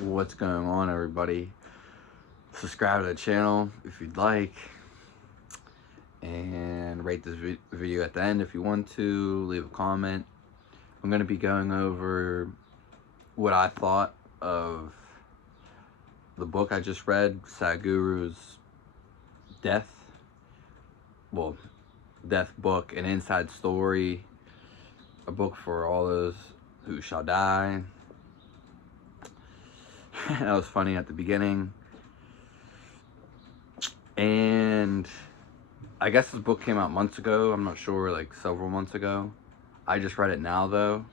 What's going on, everybody? Subscribe to the channel if you'd like, and rate this video at the end if you want to. Leave a comment. I'm going to be going over what I thought of the book I just read, Sadhguru's Death book, an inside story, a book for all those who shall die. That was funny at the beginning. And I guess this book came out months ago. I'm not sure, like several months ago. I just read it now, though.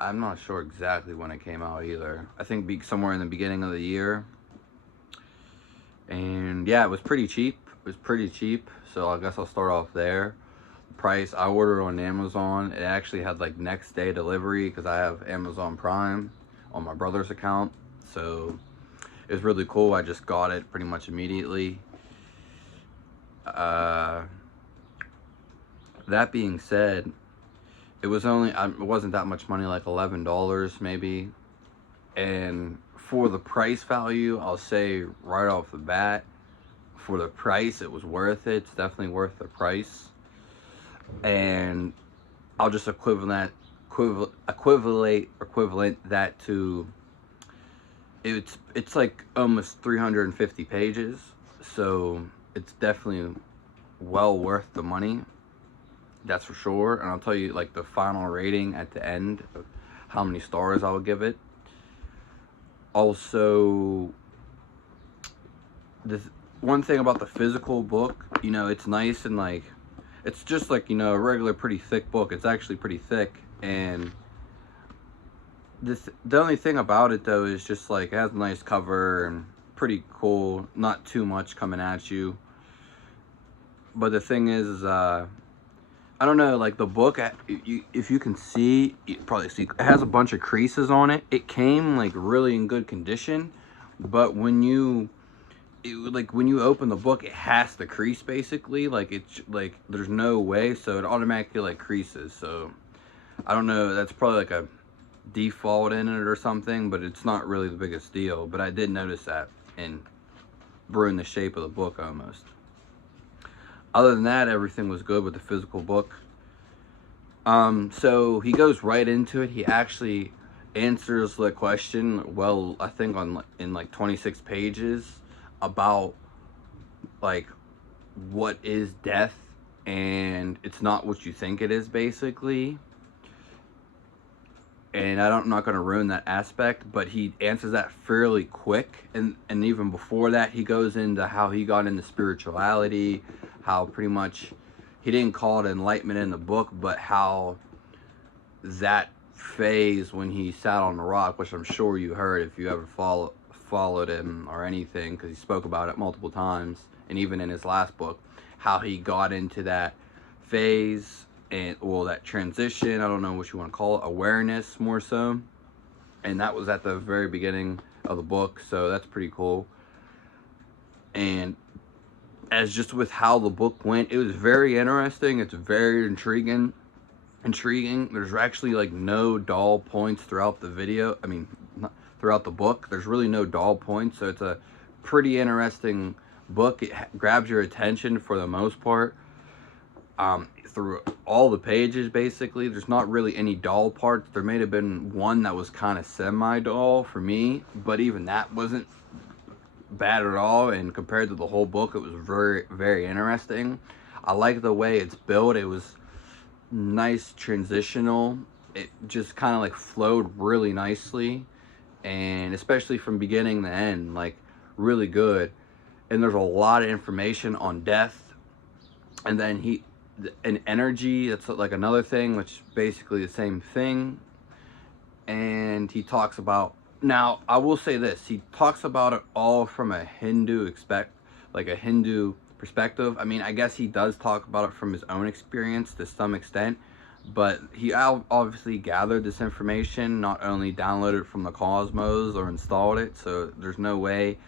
I'm not sure exactly when it came out either. I think somewhere in the beginning of the year. And yeah, it was pretty cheap. So I guess I'll start off there. Price, I ordered on Amazon. It actually had like next day delivery because I have Amazon Prime on my brother's account. So it was really cool. I just got it pretty much immediately. That being said, it wasn't that much money, like $11 maybe. And for the price value, I'll say right off the bat, for the price, it was worth it. It's definitely worth the price. And I'll just equivalent that to, it's like almost 350 pages, so it's definitely well worth the money, that's for sure. And I'll tell you like the final rating at the end of how many stars I would give it. Also, this one thing about the physical book, you know, it's nice and like, it's just like, you know, a regular pretty thick book. It's actually pretty thick. And the only thing about it though is just like it has a nice cover and pretty cool, not too much coming at you. But the thing is I don't know, like the book, if you can see, you probably see, it has a bunch of creases on it. It came like really in good condition, but when you open the book, it has to crease basically. Like it's like there's no way, so it automatically like creases. So I don't know, that's probably like a default in it or something, but it's not really the biggest deal. But I did notice that and ruined the shape of the book almost. Other than that, everything was good with the physical book. So he goes right into it. He actually answers the question, well, I think in like 26 pages, about like what is death, and it's not what you think it is basically. And I'm not going to ruin that aspect, but he answers that fairly quick. And even before that, he goes into how he got into spirituality, how pretty much, he didn't call it enlightenment in the book, but how that phase when he sat on the rock, which I'm sure you heard if you ever followed him or anything, because he spoke about it multiple times, and even in his last book, how he got into that phase, and well, that transition, I don't know what you want to call it, awareness more so. And that was at the very beginning of the book, so that's pretty cool. And as just with how the book went, it was very interesting. It's very intriguing. There's actually like no dull points throughout the video. I mean, throughout the book, there's really no dull points. So it's a pretty interesting book. It grabs your attention for the most part. Through all the pages, basically, there's not really any dull parts. There may have been one that was kind of semi-dull for me, but even that wasn't bad at all. And compared to the whole book, it was very, very interesting. I like the way it's built. It was nice, transitional. It just kind of like flowed really nicely, and especially from beginning to end, like really good. And there's a lot of information on death, and then an energy, that's like another thing, which is basically the same thing. And he talks about, now I will say this, he talks about it all from a Hindu perspective. I mean, I guess he does talk about it from his own experience to some extent, but he obviously gathered this information, not only downloaded it from the cosmos or installed it, so there's no way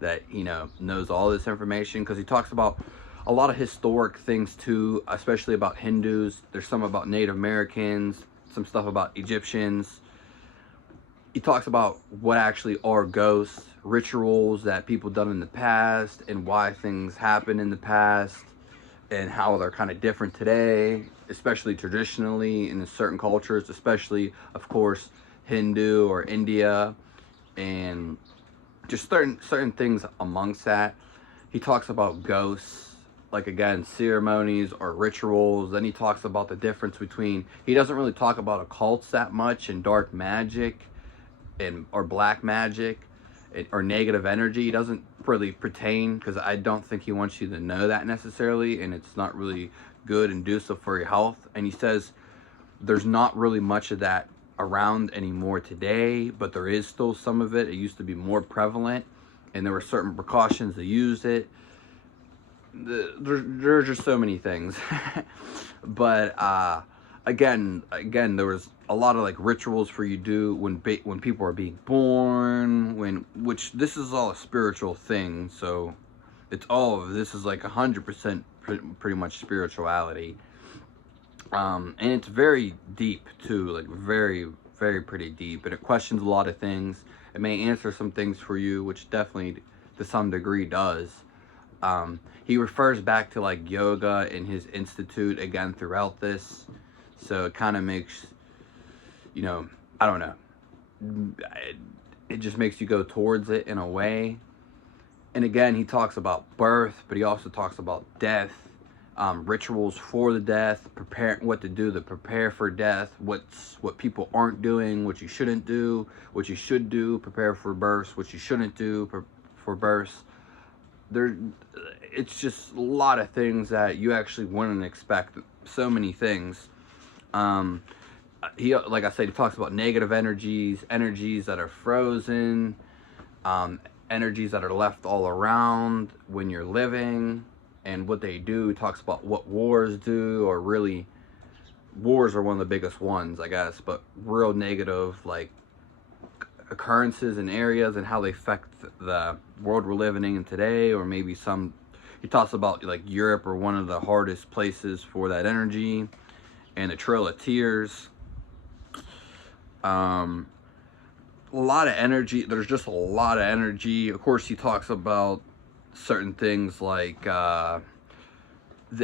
that, you know, knows all this information, because he talks about a lot of historic things too, especially about Hindus. There's some about Native Americans, some stuff about Egyptians, he talks about what actually are ghosts, rituals that people done in the past, and why things happen in the past, and how they're kind of different today, especially traditionally in certain cultures, especially, of course, Hindu or India, and just certain things amongst that. He talks about ghosts, like again, ceremonies or rituals. Then he talks about the difference between, he doesn't really talk about occults that much and dark magic and or black magic or negative energy. He doesn't really pertain, because I don't think he wants you to know that necessarily, and it's not really good and conducive for your health. And he says there's not really much of that around anymore today, but there is still some of it. It used to be more prevalent, and there were certain precautions to use it. There's just so many things. But again, there was a lot of like rituals for you do when people are being born, which this is all a spiritual thing. So it's all of this is like 100% pretty much spirituality. And it's very deep too, like very, very pretty deep, and it questions a lot of things. It may answer some things for you, which definitely to some degree does. He refers back to like yoga in his institute again throughout this, so it kind of makes, I don't know, it just makes you go towards it in a way. And again, he talks about birth, but he also talks about death, rituals for the death, what to do to prepare for death, what people aren't doing, what you shouldn't do, what you should do, prepare for births, what you shouldn't do for births. It's just a lot of things that you actually wouldn't expect. So many things. Like I said, he talks about negative energies that are frozen, energies that are left all around when you're living, and what they do. He talks about what wars do, or really, wars are one of the biggest ones, I guess, but real negative, like, occurrences in areas and how they affect the world we're living in today, or maybe he talks about like Europe or one of the hardest places for that energy, and the Trail of Tears. A lot of energy. There's just a lot of energy. Of course, he talks about certain things like the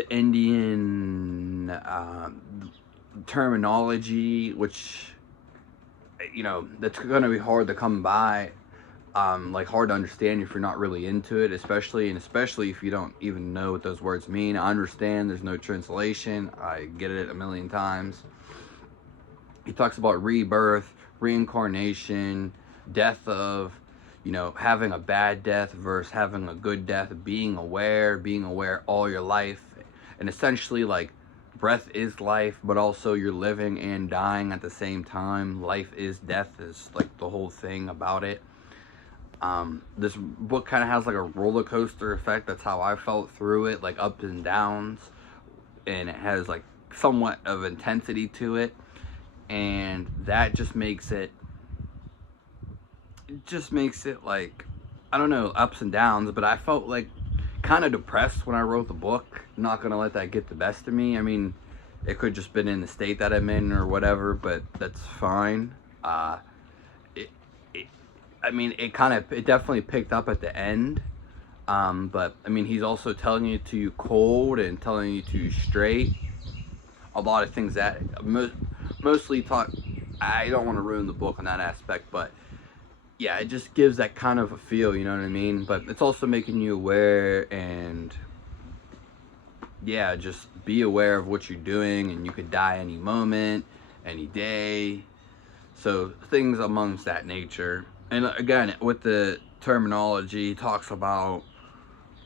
Indian terminology, which, that's going to be hard to come by, like hard to understand if you're not really into it, especially if you don't even know what those words mean. I understand there's no translation. I get it a million times. He talks about rebirth, reincarnation, death of, having a bad death versus having a good death, being aware all your life, and essentially like breath is life, but also you're living and dying at the same time. Life is death is like the whole thing about it. This book kind of has like a roller coaster effect. That's how I felt through it, like ups and downs, and it has like somewhat of intensity to it, and that just makes it like, I don't know, ups and downs. But I felt like kind of depressed when I wrote the book. Not gonna let that get the best of me. I mean, it could just been in the state that I'm in or whatever, but that's fine. It definitely picked up at the end. But I mean, he's also telling you to cold and telling you to straight. A lot of things that mostly talk. I don't want to ruin the book on that aspect, but yeah, it just gives that kind of a feel, you know what I mean? But it's also making you aware, and yeah, just be aware of what you're doing, and you could die any moment, any day. So things amongst that nature. And again, with the terminology, he talks about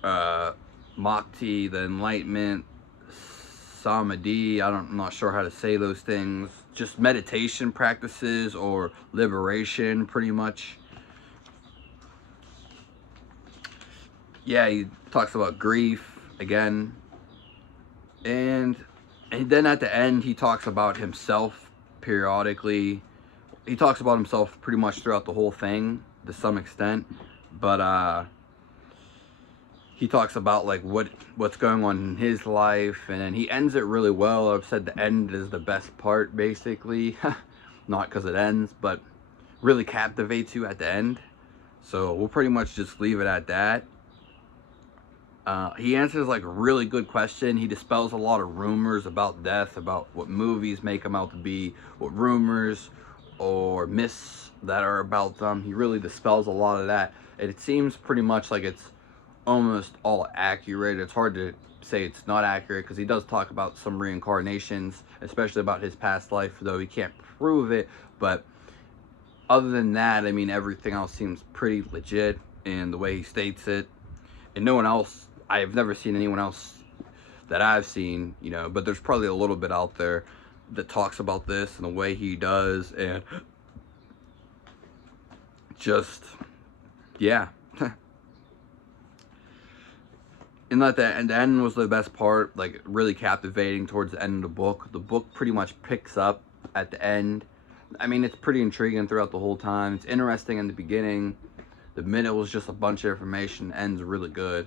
Mukti, the enlightenment, Samadhi, I'm not sure how to say those things. Just meditation practices or liberation, pretty much. Yeah, he talks about grief again. And then at the end, he talks about himself periodically. He talks about himself pretty much throughout the whole thing to some extent. But he talks about like what's going on in his life, and then he ends it really well. I've said the end is the best part, basically. Not because it ends, but really captivates you at the end. So we'll pretty much just leave it at that. He answers like a really good question. He dispels a lot of rumors about death, about what movies make them out to be, what rumors or myths that are about them. He really dispels a lot of that. And it seems pretty much like it's almost all accurate. It's hard to say it's not accurate because he does talk about some reincarnations, especially about his past life, though he can't prove it. But other than that, I mean, everything else seems pretty legit in the way he states it. And no one else, I have never seen anyone else that I've seen, you know, but there's probably a little bit out there that talks about this and the way he does, and just, yeah. And the end was the best part, like really captivating towards the end of the book. The book pretty much picks up at the end. I mean, it's pretty intriguing throughout the whole time. It's interesting in the beginning. The middle was just a bunch of information. Ends really good.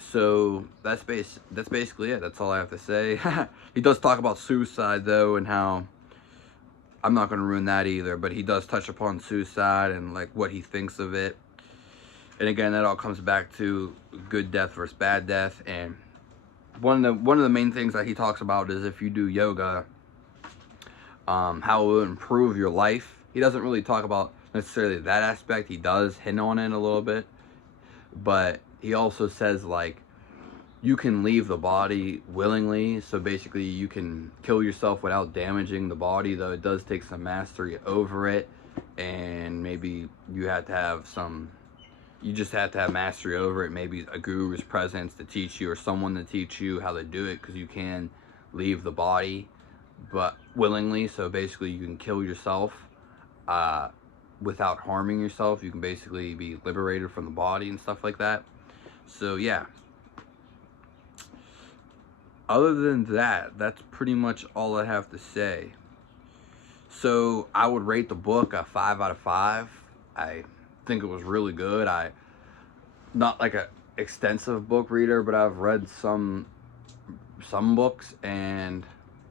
So that's basically it. That's all I have to say. He does talk about suicide though, and how, I'm not going to ruin that either, but he does touch upon suicide and like what he thinks of it. And again, that all comes back to good death versus bad death. And one of the main things that he talks about is if you do yoga, how it will improve your life. He doesn't really talk about necessarily that aspect. He does hint on it a little bit, but he also says like you can leave the body willingly. So basically you can kill yourself without damaging the body, though it does take some mastery over it. And maybe you have to have you just have to have mastery over it. Maybe a guru's presence to teach you, or someone to teach you how to do it, because you can leave the body, but willingly. So basically you can kill yourself without harming yourself. You can basically be liberated from the body and stuff like that. So yeah. Other than that, that's pretty much all I have to say. So I would rate the book a 5 out of 5. I think it was really good. I not like a extensive book reader, but I've read some books, and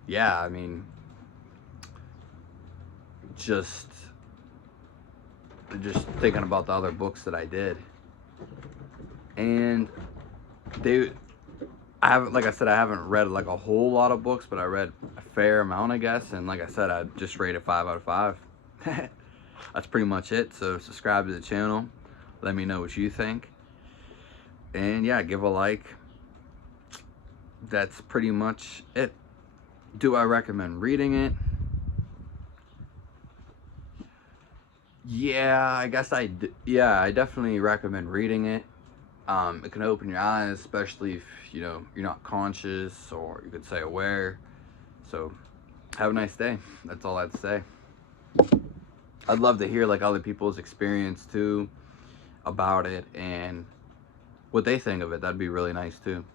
yeah, I mean, just thinking about the other books that I did, and I haven't, like I said, I haven't read like a whole lot of books, but I read a fair amount, I guess. And like I said, I just rated 5 out of 5. That's pretty much it. So subscribe to the channel. Let me know what you think. And yeah, give a like. That's pretty much it. Do I recommend reading it? Yeah, I guess I definitely recommend reading it. It can open your eyes, especially if, you know, you're not conscious, or you could say aware. So have a nice day. That's all I have to say. I'd love to hear like other people's experience too about it and what they think of it. That'd be really nice too.